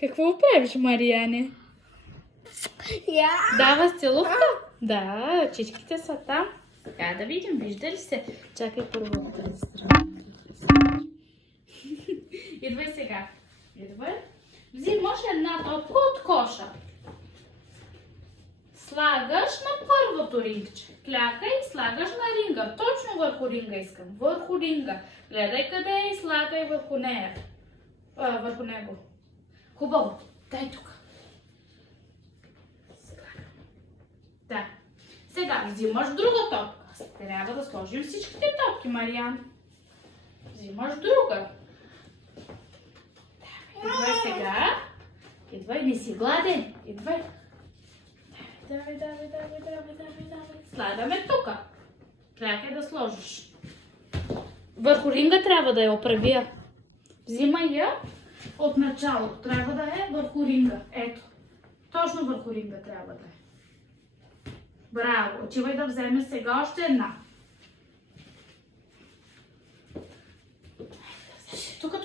Какво правиш, Мариане? Дава с целувка? Да, чичките са там. Сега да видим, вижда ли се? Чакай първо да регистрирам. Идвай сега. Идвай. Взимаш една топка от коша. Слагаш на първото рингче. Клякай и слагаш на ринга. Точно върху ринга искам. Върху ринга. Гледай къде е и слагай върху нея. Върху него. Хубаво. Дай тук. Слагам. Да. Сега взимаш друга топка. Трябва да сложим всичките топки, Мариан. Взимаш друга. Идвай сега. Идвай, не си гладен. Идвай. Давай. Слагаме тук. Трябва да сложиш. Върху ринга трябва да я оправя. Взимай я от начало. Трябва да е върху ринга. Ето. Точно върху ринга трябва да е. Браво. Отивай да вземеш сега още една. Тук.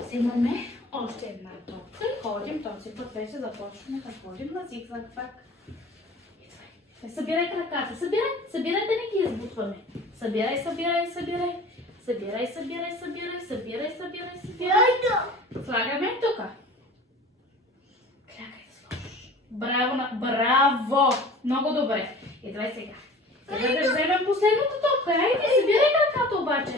Взимаме още една топка и ходим. Този път вече започваме да ходим на зигзаг-фак. Събирай краката. Събирай да не ги избутваме. Събирай. Слагаме тук. Клякай да сложиш. Браво! Много добре. Идвай сега. Сега да вземем последната топка. Айде, събирай краката обаче.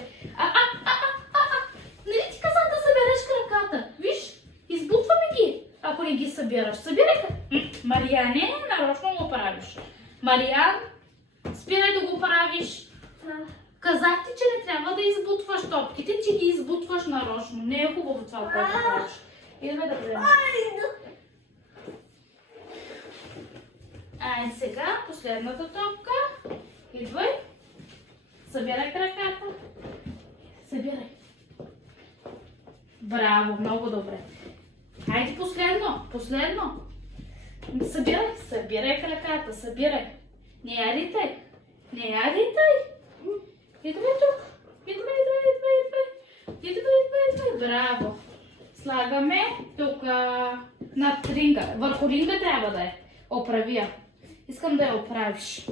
Нали ти казах да събереш краката? Виж, избутваме ги, ако не ги събираш. Събирай. Мариане, нарочно го правиш. Мариан, спирай да го правиш. Казах ти, че не трябва да избутваш топките, че ги избутваш нарочно. Не е хубаво това, което правиш. Идвай да вземем. Айде сега, последната топка. Идвай. Събирай краката. Събирай. Браво, много добре. Хайде последно. Събирай краката, събирай. Не я ритай. Идвай тук. Идвай. Браво. Слагаме тук над ринга. Върху ринга трябва да е. Оправя. Искам да я оправиш.